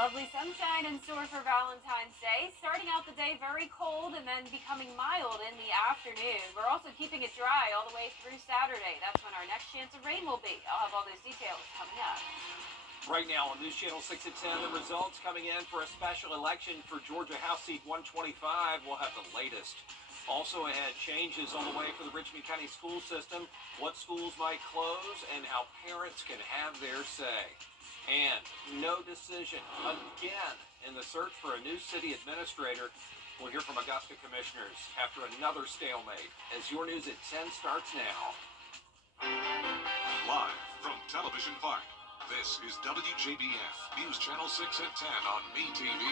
Lovely sunshine in store for Valentine's Day. Starting out the day very cold and then becoming mild in the afternoon. We're also keeping it dry all the way through Saturday. That's when our next chance of rain will be. I'll have all those details coming up. Right now on News Channel 6 at 10, the results coming in for a special election for Georgia House Seat 125. We'll have the latest. Also ahead, changes on the way for the Richmond County school system, what schools might close, and how parents can have their say. And no decision again in the search for a new city administrator. We'll hear from Augusta commissioners after another stalemate as your news at 10 starts now. Live from Television Park, this is WJBF News Channel 6 at 10 on MeTV.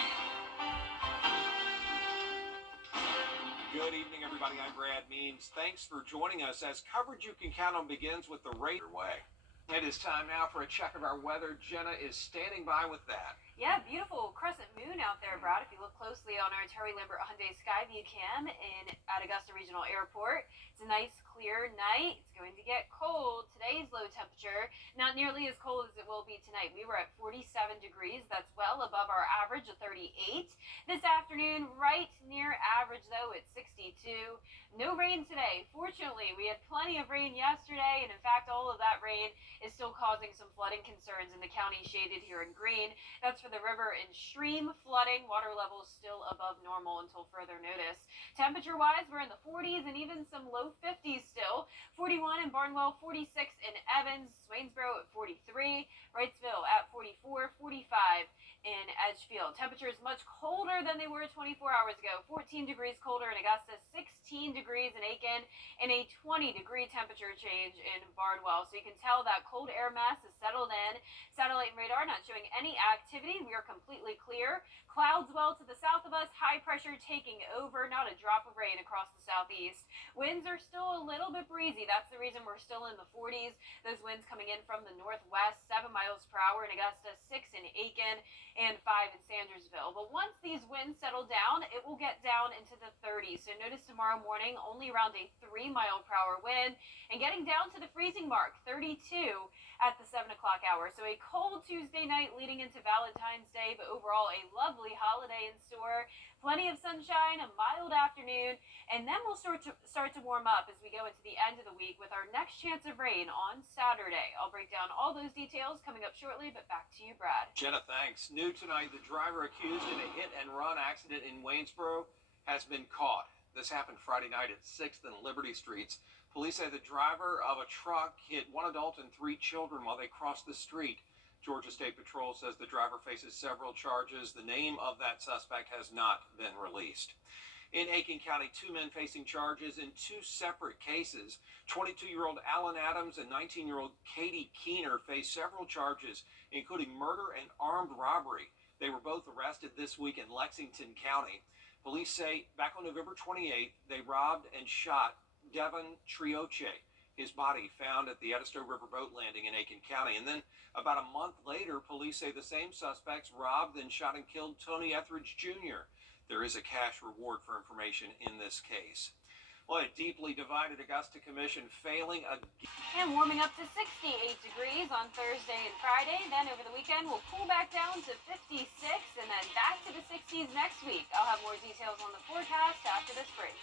Good evening, everybody. I'm Brad Means. Thanks for joining us as coverage you can count on begins with the Raider way. It is time now for a check of our weather. Jenna is standing by with that. Yeah, beautiful crescent moon out there, Brad. If you look closely on our Terry Lambert Hyundai Skyview cam at Augusta Regional Airport, it's a nice clear night. It's going to get cold. Today's low temperature, not nearly as cold as it will be tonight. We were at 47 degrees. That's well above our average of 38. This afternoon, right near average, though, at 62. No rain today. Fortunately, we had plenty of rain yesterday, and in fact, all of that rain is still causing some flooding concerns in the county shaded here in green. That's for the river and stream flooding. Water levels still above normal until further notice. Temperature-wise, we're in the 40s and even some low 50s still. 41 in Barnwell, 46 in Evans, Swainsboro at 43, Wrightsville at 44, 45 in Edgefield. Temperatures much colder than they were 24 hours ago. 14 degrees colder in Augusta, 16 degrees in Aiken, and a 20-degree temperature change in Barnwell. So you can tell that cold air mass is settled in. Satellite and radar not showing any activity. We are completely clear. Clouds well to the south of us. High pressure taking over. Not a drop of rain across the southeast. Winds are still a little bit breezy. That's the reason we're still in the 40s. Those winds coming in from the northwest, 7 miles per hour in Augusta, 6 in Aiken, and 5 in Sandersville. But once these winds settle down, it will get down into the 30s. So notice tomorrow morning only around a 3-mile-per-hour wind and getting down to the freezing mark, 32 at the 7 o'clock hour. So a cold Tuesday night leading into Valentine's Day, but overall a lovely holiday in store. Plenty of sunshine, a mild afternoon, and then we'll start to warm up as we go into the end of the week with our next chance of rain on Saturday. I'll break down all those details coming up shortly, but back to you, Brad. Jenna, thanks. New tonight, the driver accused in a hit-and-run accident in Waynesboro has been caught. This happened Friday night at 6th and Liberty Streets. Police say the driver of a truck hit one adult and 3 children while they crossed the street. Georgia State Patrol says the driver faces several charges. The name of that suspect has not been released. In Aiken County, 2 men facing charges in 2 separate cases. 22-year-old Alan Adams and 19-year-old Katie Keener face several charges, including murder and armed robbery. They were both arrested this week in Lexington County. Police say back on November 28th, they robbed and shot Devon Trioche. His body found at the Edisto River boat landing in Aiken County. And then about a month later, police say the same suspects robbed and shot and killed Tony Etheridge Jr. There is a cash reward for information in this case. Well, a deeply divided Augusta Commission failing again. And warming up to 68 degrees on Thursday and Friday. Then over the weekend, we'll cool back down to 56 and then back to the 60s next week. I'll have more details on the forecast after this break.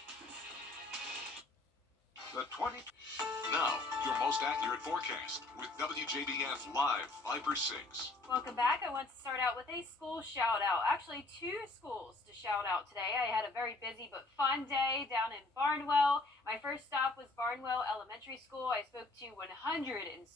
Now, your most accurate forecast with WJBF Live 5/6. Welcome back. I want to start out with a school shout out. Actually, 2 schools to shout out today. I had a very busy but fun day down in Barnwell. My first stop was Barnwell Elementary School. I spoke to 175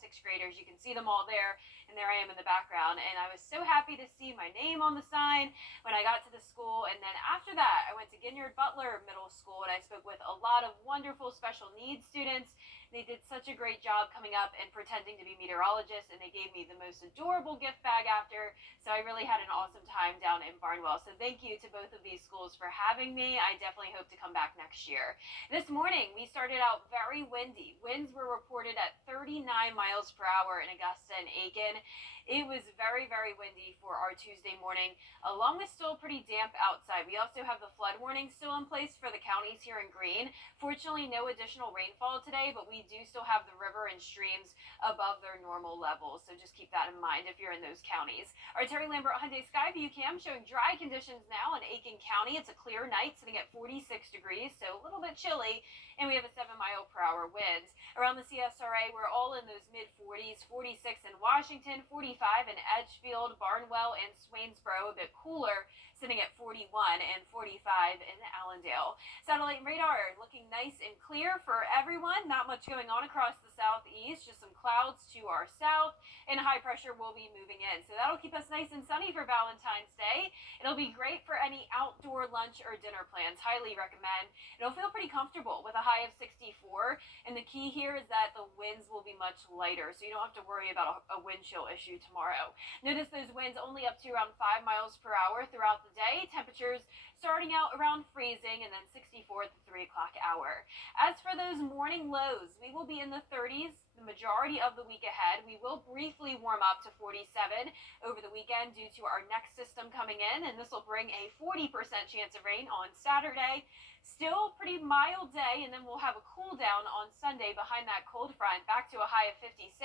6th graders. You can see them all there, and there I am in the background. And I was so happy to see my name on the sign when I got to the school. And then after that, I went to Ginyard Butler Middle School, and I spoke with a lot of wonderful special needs students. They did such a great job coming up and pretending to be meteorologists, and they gave me the most adorable gift bag after. So I really had an awesome time down in Barnwell. So thank you to both of these schools for having me. I definitely hope to come back next year. This morning, we started out very windy. Winds were reported at 30 39 miles per hour in Augusta and Aiken. It was very, very windy for our Tuesday morning, along with still pretty damp outside. We also have the flood warning still in place for the counties here in green. Fortunately, no additional rainfall today, but we do still have the river and streams above their normal levels. So just keep that in mind if you're in those counties. Our Terry Lambert Hyundai Skyview cam showing dry conditions now in Aiken County. It's a clear night sitting at 46 degrees, so a little bit chilly, and we have a 7-mile-per-hour wind. Around the CSRA, we're all in those mid-40s, 46 in Washington, 45 in Edgefield, Barnwell, and Swainsboro, a bit cooler, sitting at 41 and 45 in Allendale. Satellite radar looking nice and clear for everyone. Not much going on across the southeast, just some clouds to our south, and high pressure will be moving in. So that'll keep us nice and sunny for Valentine's Day. It'll be great for any outdoor lunch or dinner plans. Highly recommend. It'll feel pretty comfortable with a high of 64, and the key here is that the winds will be much lighter, so you don't have to worry about a wind chill issue tomorrow. Notice those winds only up to around 5 miles per hour throughout the day. Temperatures starting out around freezing and then 64 at the 3 o'clock hour. As for those morning lows, we will be in the 30s the majority of the week ahead. We will briefly warm up to 47 over the weekend due to our next system coming in, and this will bring a 40% chance of rain on Saturday. Still pretty mild day, and then we'll have a cool down on Sunday behind that cold front, back to a high of 56,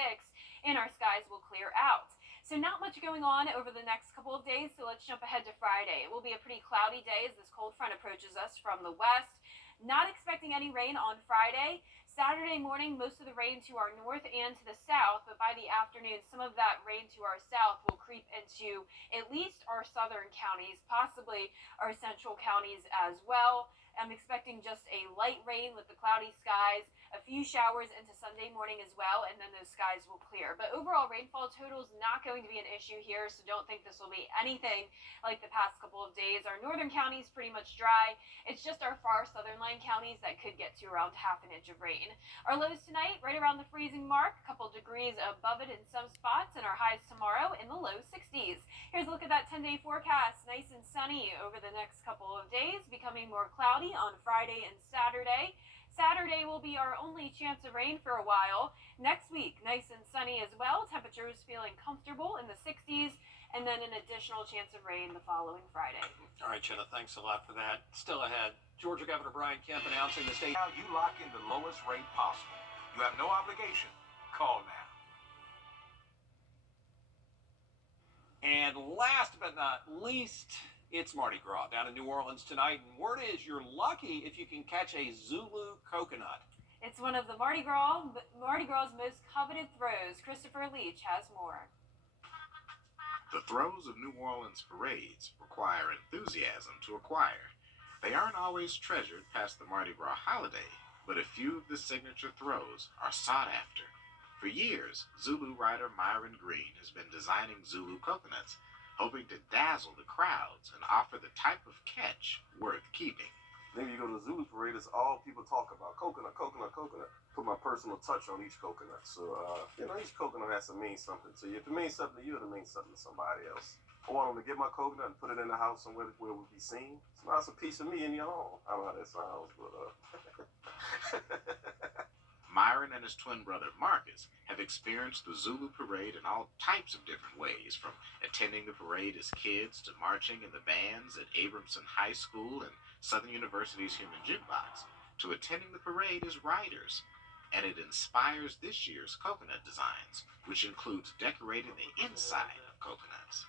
and our skies will clear out. So not much going on over the next couple of days, so let's jump ahead to Friday. It will be a pretty cloudy day as this cold front approaches us from the west. Not expecting any rain on Friday. Saturday morning, most of the rain to our north and to the south, but by the afternoon, some of that rain to our south will creep into at least our southern counties, possibly our central counties as well. I'm expecting just a light rain with the cloudy skies, a few showers into Sunday morning as well, and then those skies will clear. But overall, rainfall total is not going to be an issue here, so don't think this will be anything like the past couple of days. Our northern counties pretty much dry. It's just our far southern line counties that could get to around half an inch of rain. Our lows tonight, right around the freezing mark, a couple degrees above it in some spots, and our highs tomorrow in the low 60s. Here's a look at that 10-day forecast. Nice and sunny over the next couple of days, becoming more cloudy on Friday and Saturday. Saturday will be our only chance of rain for a while. Next week, nice and sunny as well. Temperatures feeling comfortable in the 60s, and then an additional chance of rain the following Friday. All right, Jenna, thanks a lot for that. Still ahead, Georgia Governor Brian Kemp announcing the state. Now you lock in the lowest rate possible. You have no obligation. Call now. And last but not least, it's Mardi Gras down in New Orleans tonight, and word is you're lucky if you can catch a Zulu coconut. It's one of the Mardi Gras' most coveted throws. Christopher Leach has more. The throws of New Orleans parades require enthusiasm to acquire. They aren't always treasured past the Mardi Gras holiday, but a few of the signature throws are sought after. For years, Zulu rider Myron Green has been designing Zulu coconuts, hoping to dazzle the crowds and offer the type of catch worth keeping. Then you go to the Zulu parade, it's all people talk about. Coconut, coconut, coconut. Put my personal touch on each coconut. So, each coconut has to mean something to you. If it means something to you, it'll mean something to somebody else. I want them to get my coconut and put it in the house somewhere where it would be seen. So now it's a piece of me and your own. I don't know how that sounds, but Myron and his twin brother Marcus have experienced the Zulu parade in all types of different ways, from attending the parade as kids to marching in the bands at Abramson High School and Southern University's Human Jukebox, to attending the parade as riders. And it inspires this year's coconut designs, which includes decorating the inside of coconuts.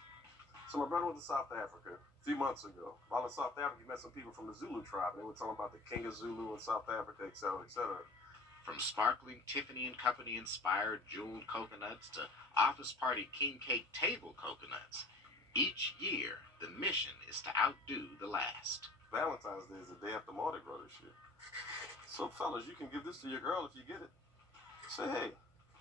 So my brother went to South Africa a few months ago. While in South Africa, he met some people from the Zulu tribe, and they were talking about the King of Zulu in South Africa, et cetera, et cetera. From sparkling Tiffany & Company inspired jeweled coconuts to office party king cake table coconuts, each year the mission is to outdo the last. Valentine's Day is the day after Mardi Gras this year. So fellas, you can give this to your girl if you get it. Say, hey,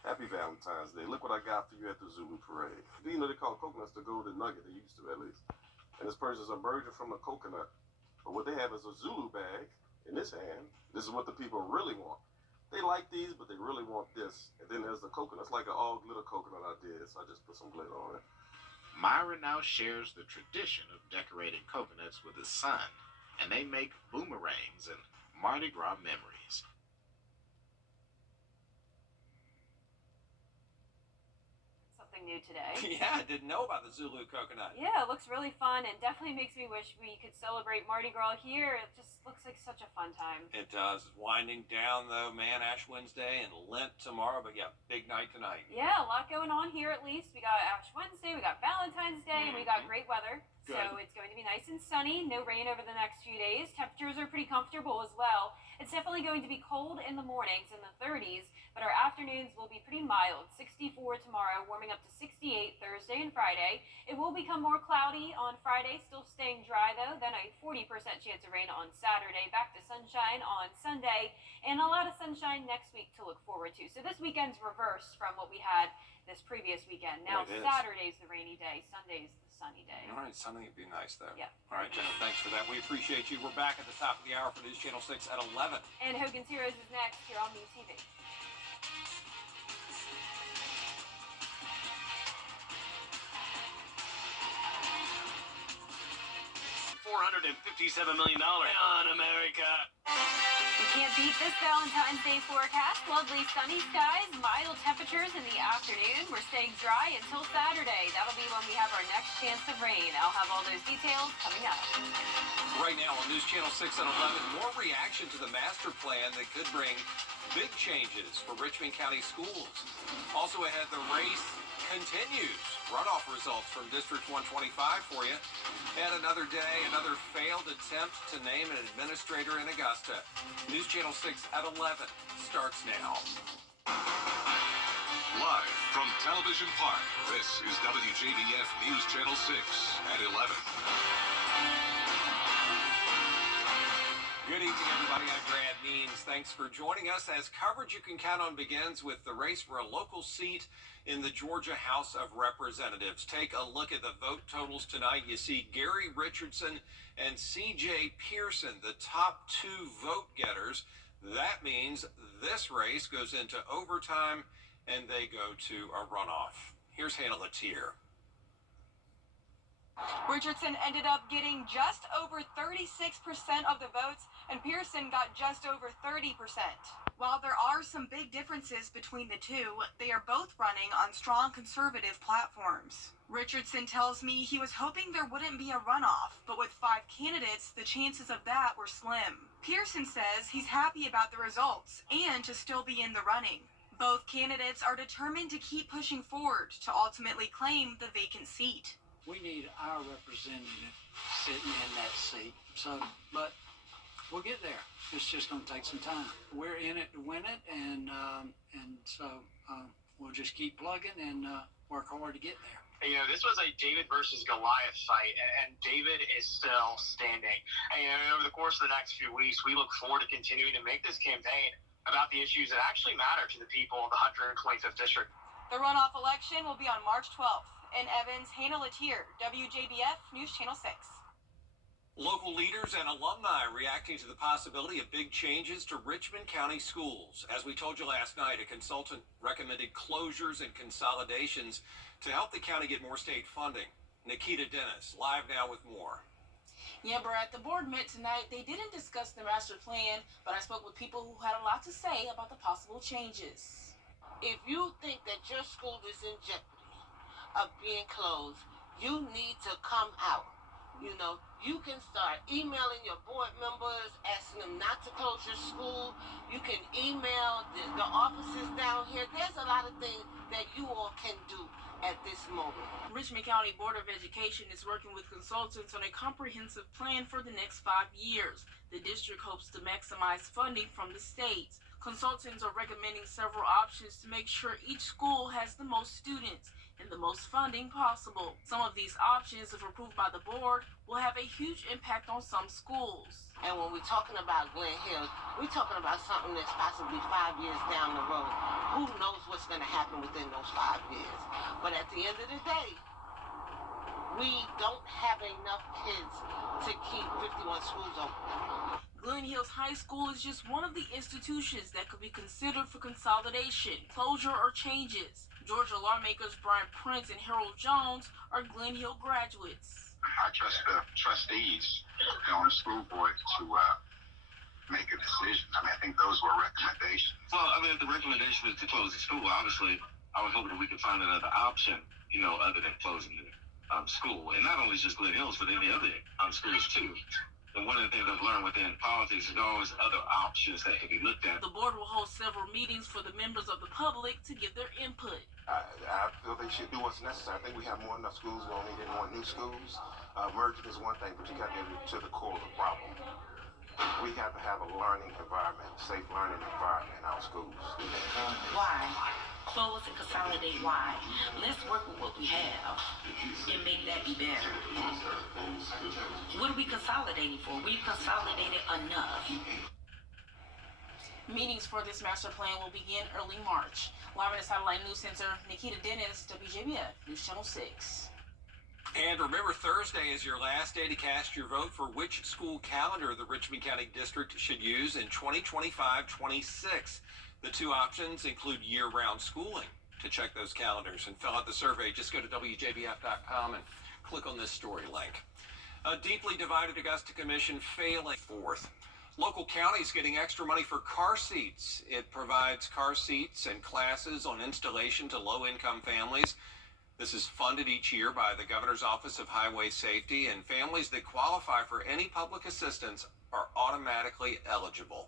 happy Valentine's Day. Look what I got for you at the Zulu parade. You know they call coconuts the golden nugget, they used to at least. And this person's emerging from a coconut. But what they have is a Zulu bag in this hand. This is what the people really want. They like these, but they really want this. And then there's the coconut. It's like an all glitter coconut I did, so I just put some glitter on it. Myra now shares the tradition of decorating coconuts with his son, and they make boomerangs and Mardi Gras memories. something new today. Yeah, I didn't know about the Zulu coconut. Yeah, it looks really fun and definitely makes me wish we could celebrate Mardi Gras here. It just looks like such a fun time. It does. It's winding down, though, man. Ash Wednesday and Lent tomorrow, but yeah, big night tonight. Yeah, a lot going on here at least. We got Ash Wednesday, we got Valentine's Day, and we got great weather. Good. So it's going to be nice and sunny, no rain over the next few days. Temperatures are pretty comfortable as well. It's definitely going to be cold in the mornings in the 30s, but our afternoons will be pretty mild. 64 tomorrow, warming up to 68 Thursday and Friday. It will become more cloudy on Friday, still staying dry though. Then a 40% chance of rain on Saturday, back to sunshine on Sunday, and a lot of sunshine next week to look forward to. So this weekend's reversed from what we had this previous weekend. Now Saturday's the rainy day, Sunday's the sunny day. All right, Sunday would be nice, though. Yeah. All right, Jenna, thanks for that. We appreciate you. We're back at the top of the hour for News Channel 6 at 11. And Hogan's Heroes is next here on News TV. $457 million on America. You can't beat this Valentine's Day forecast. Lovely sunny skies, mild temperatures in the afternoon. We're staying dry until Saturday. That'll be when we have our next chance of rain. I'll have all those details coming up. Right now on News Channel 6 at 11, more reaction to the master plan that could bring big changes for Richmond County schools. Also ahead, the race continues. Runoff results from District 125 for you. And another day, another failed attempt to name an administrator in Augusta. News Channel 6 at 11 starts now. Live from Television Park, this is WJBF News Channel 6 at 11. Good evening, everybody. I'm Brad Means. Thanks for joining us as coverage you can count on begins with the race for a local seat in the Georgia House of Representatives. Take a look at the vote totals tonight. You see Gary Richardson and C.J. Pearson, the top two vote getters. That means this race goes into overtime and they go to a runoff. Here's Hannah Latier. Richardson ended up getting just over 36% of the votes, and Pearson got just over 30%. While there are some big differences between the two, they are both running on strong conservative platforms. Richardson tells me he was hoping there wouldn't be a runoff, but with 5 candidates, the chances of that were slim. Pearson says he's happy about the results and to still be in the running. Both candidates are determined to keep pushing forward to ultimately claim the vacant seat. We need our representative sitting in that seat. But we'll get there. It's just going to take some time. We're in it to win it, and so we'll just keep plugging and work hard to get there. You know, this was a David versus Goliath fight, and David is still standing. And over the course of the next few weeks, we look forward to continuing to make this campaign about the issues that actually matter to the people of the 125th District. The runoff election will be on March 12th. In Evans, Hannah Latier, WJBF News Channel 6. Local leaders and alumni reacting to the possibility of big changes to Richmond County schools. As we told you last night, a consultant recommended closures and consolidations to help the county get more state funding. Nikita Dennis, live now with more. Yeah, Brad, the board met tonight. They didn't discuss the master plan, but I spoke with people who had a lot to say about the possible changes. If you think that your school is in jeopardy of being closed, you need to come out. You know, you can start emailing your board members, asking them not to close your school. You can email the offices down here. There's a lot of things that you all can do at this moment. Richmond County Board of Education is working with consultants on a comprehensive plan for the next 5 years. The district hopes to maximize funding from the state. Consultants are recommending several options to make sure each school has the most students and the most funding possible. Some of these options, if approved by the board, will have a huge impact on some schools. And when we're talking about Glen Hills, we're talking about something that's possibly 5 years down the road. Who knows what's going to happen within those 5 years? But at the end of the day, we don't have enough kids to keep 51 schools open. Glen Hills High School is just one of the institutions that could be considered for consolidation, closure, or changes. Georgia lawmakers Brian Prince and Harold Jones are Glen Hill graduates. I trust the trustees on the school board to make a decision. I mean, I think those were recommendations. Well, I mean, if the recommendation is to close the school, obviously I was hoping that we could find another option, other than closing the school. And not only just Glen Hills, but any other schools too. And one of the things I've learned within politics is always other options that can be looked at. The board will hold several meetings for the members of the public to give their input. I feel they should do what's necessary. I think we have more than enough schools. We don't need any more new schools. Merging is one thing, but you got to get to the core of the problem. We have to have a learning environment, safe learning environment in our schools. Why? Close and consolidate why? Let's work with what we have and make that be better. What are we consolidating for? We've consolidated enough. Meetings for this master plan will begin early March. Live in the Satellite News Center, Nikita Dennis, WJBF, News Channel 6. And remember, Thursday is your last day to cast your vote for which school calendar the Richmond County District should use in 2025-26. The two options include year-round schooling. To check those calendars and fill out the survey, just go to WJBF.com and click on this story link. A deeply divided Augusta Commission failing fourth. Local counties getting extra money for car seats. It provides car seats and classes on installation to low-income families. This is funded each year by the Governor's Office of Highway Safety, and families that qualify for any public assistance are automatically eligible.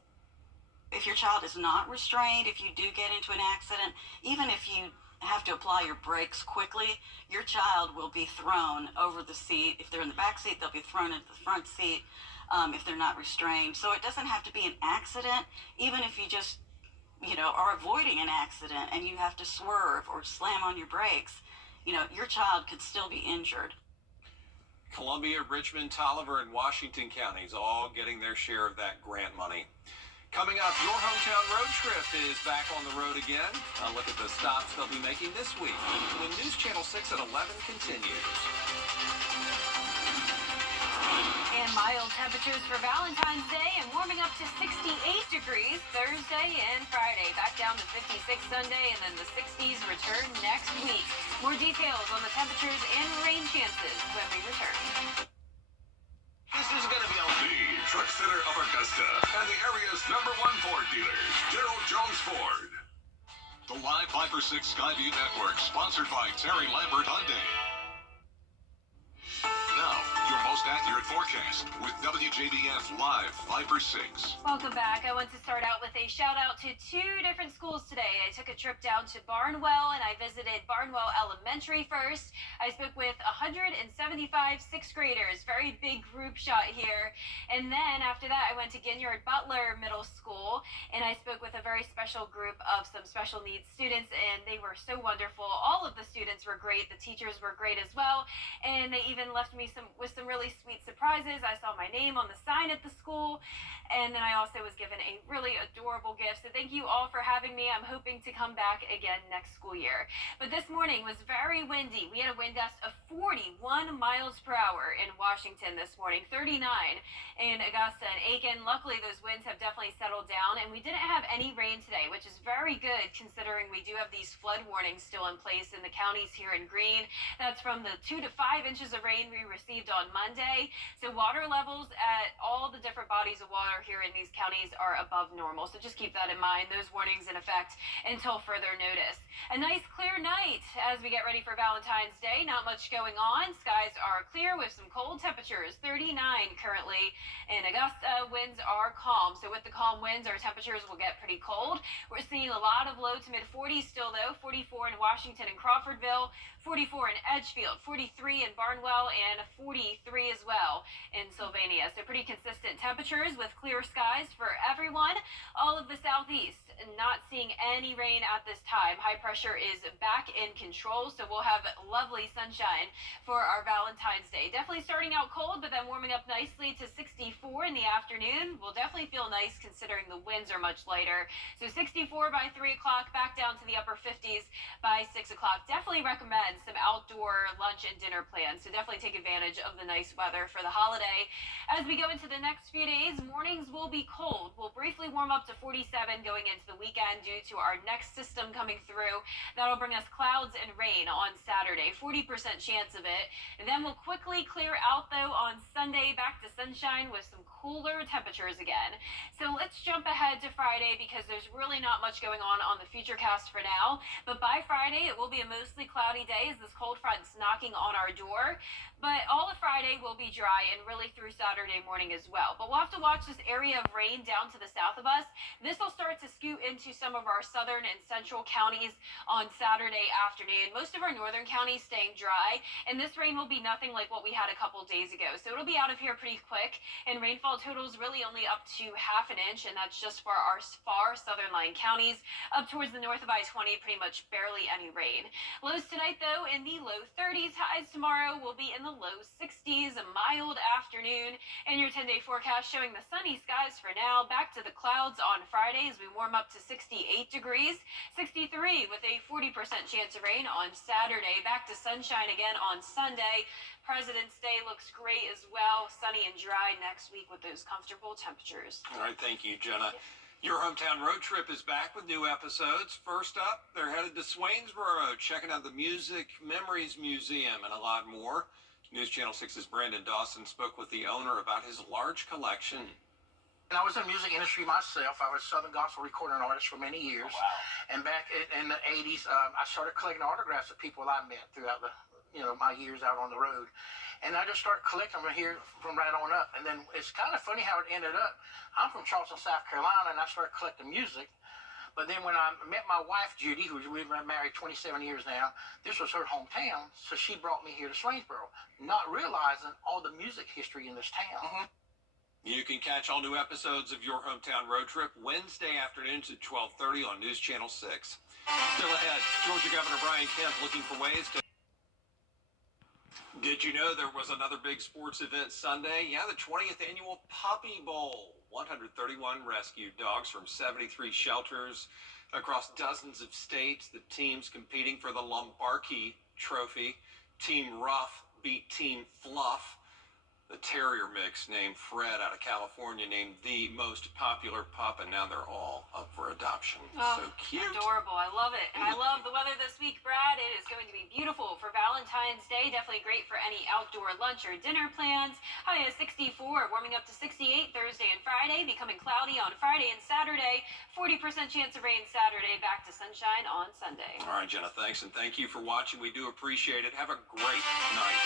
If your child is not restrained, if you do get into an accident, even if you have to apply your brakes quickly, your child will be thrown over the seat. If they're in the back seat, they'll be thrown into the front seat if they're not restrained. So it doesn't have to be an accident, even if you just, are avoiding an accident and you have to swerve or slam on your brakes. Your child could still be injured. Columbia, Richmond, Tolliver, and Washington counties all getting their share of that grant money. Coming up, your hometown road trip is back on the road again. A look at the stops they'll be making this week when News Channel 6 at 11 continues. And mild temperatures for Valentine's Day and warming up to 68 degrees Thursday and Friday. Back down to 56 Sunday, and then the 60s return next week. More details on the temperatures and rain chances when we return. This is going to be the Truck Center of Augusta and the area's #1 Ford dealer, Gerald Jones Ford. The live 5-for-6 Skyview Network, sponsored by Terry Lambert Hyundai. Now, your most accurate forecast with WJBF Live 5-for-6. Welcome back. I want to start out with a shout out to two different schools today. I took a trip down to Barnwell and I visited Barnwell Elementary first. I spoke with 175 sixth graders, very big group shot here. And then after that, I went to Ginyard Butler Middle School and I spoke with a very special group of some special needs students, and they were so wonderful. All of the students were great. The teachers were great as well. And they even left me with some really sweet surprises. I saw my name on the sign at the school, and then I also was given a really adorable gift. So thank you all for having me. I'm hoping to come back again next school year. But this morning was very windy. We had a wind gust of 41 miles per hour in Washington this morning, 39 in Augusta and Aiken. Luckily, those winds have definitely settled down, and we didn't have any rain today, which is very good considering we do have these flood warnings still in place in the counties here in green. That's from the 2 to 5 inches of rain we received on Monday. So water levels at all the different bodies of water here in these counties are above normal. So just keep that in mind. Those warnings in effect until further notice. A nice clear night as we get ready for Valentine's Day. Not much going on. Skies are clear with some cold temperatures. 39 currently in Augusta. Winds are calm. So with the calm winds, our temperatures will get pretty cold. We're seeing a lot of low to mid 40s still though. 44 in Washington and Crawfordville, 44 in Edgefield, 43 in Barnwell, and 43 as well in Sylvania. So pretty consistent temperatures with clear skies for everyone. All of the southeast not seeing any rain at this time. High pressure is back in control, so we'll have lovely sunshine for our Valentine's Day. Definitely starting out cold, but then warming up nicely to 64 in the afternoon. We'll definitely feel nice considering the winds are much lighter. So 64 by 3 o'clock, back down to the upper 50s by 6 o'clock. Definitely recommend some outdoor lunch and dinner plans. So definitely take advantage of the nice weather weather for the holiday. As we go into the next few days, mornings will be cold. We'll briefly warm up to 47 going into the weekend due to our next system coming through. That'll bring us clouds and rain on Saturday, 40% chance of it. And then we'll quickly clear out, though, on Sunday, back to sunshine with some cooler temperatures again. So let's jump ahead to Friday because there's really not much going on the Futurecast for now. But by Friday, it will be a mostly cloudy day as this cold front's knocking on our door. But all of Friday will be dry and really through Saturday morning as well. But we'll have to watch this area of rain down to the south of us. This will start to scoot into some of our southern and central counties on Saturday afternoon. Most of our northern counties staying dry, and this rain will be nothing like what we had a couple days ago. So it'll be out of here pretty quick, and rainfall totals really only up to ½ an inch, and that's just for our far southern lying counties. Up towards the north of I-20, pretty much barely any rain. Lows tonight, though, in the low 30s. Highs tomorrow will be in the low 60s. A mild afternoon. And your 10-day forecast showing the sunny skies for now. Back to the clouds on Friday as we warm up to 68 degrees. 63 with a 40% chance of rain on Saturday. Back to sunshine again on Sunday. President's Day looks great as well. Sunny and dry next week with those comfortable temperatures. All right, thank you, Jenna. Your hometown road trip is back with new episodes. First up, they're headed to Swainsboro, checking out the Music Memories Museum and a lot more. News Channel 6's Brandon Dawson spoke with the owner about his large collection. And I was in the music industry myself. I was a Southern gospel recording artist for many years. Oh, wow. And back in the 80s, I started collecting autographs of people I met throughout my years out on the road. And I just started collecting them here from right on up. And then it's kind of funny how it ended up. I'm from Charleston, South Carolina, and I started collecting music. But then when I met my wife, Judy, who we've been married 27 years now, this was her hometown, so she brought me here to Swainsboro, not realizing all the music history in this town. You can catch all new episodes of Your Hometown Road Trip Wednesday afternoons at 12:30 on News Channel 6. Still ahead, Georgia Governor Brian Kemp looking for ways to... Did you know there was another big sports event Sunday? Yeah, the 20th annual Puppy Bowl. 131 rescued dogs from 73 shelters across dozens of states. The teams competing for the Lombardi Trophy. Team Rough beat Team Fluff. The terrier mix named Fred out of California named the most popular pup, and now they're all up for adoption. Oh, so cute. Adorable. I love it. And I love the weather this week, Brad. It is going to be beautiful for Valentine's Day. Definitely great for any outdoor lunch or dinner plans. High is 64, warming up to 68 Thursday and Friday, becoming cloudy on Friday and Saturday. 40% chance of rain Saturday, back to sunshine on Sunday. All right, Jenna, thanks, and thank you for watching. We do appreciate it. Have a great night.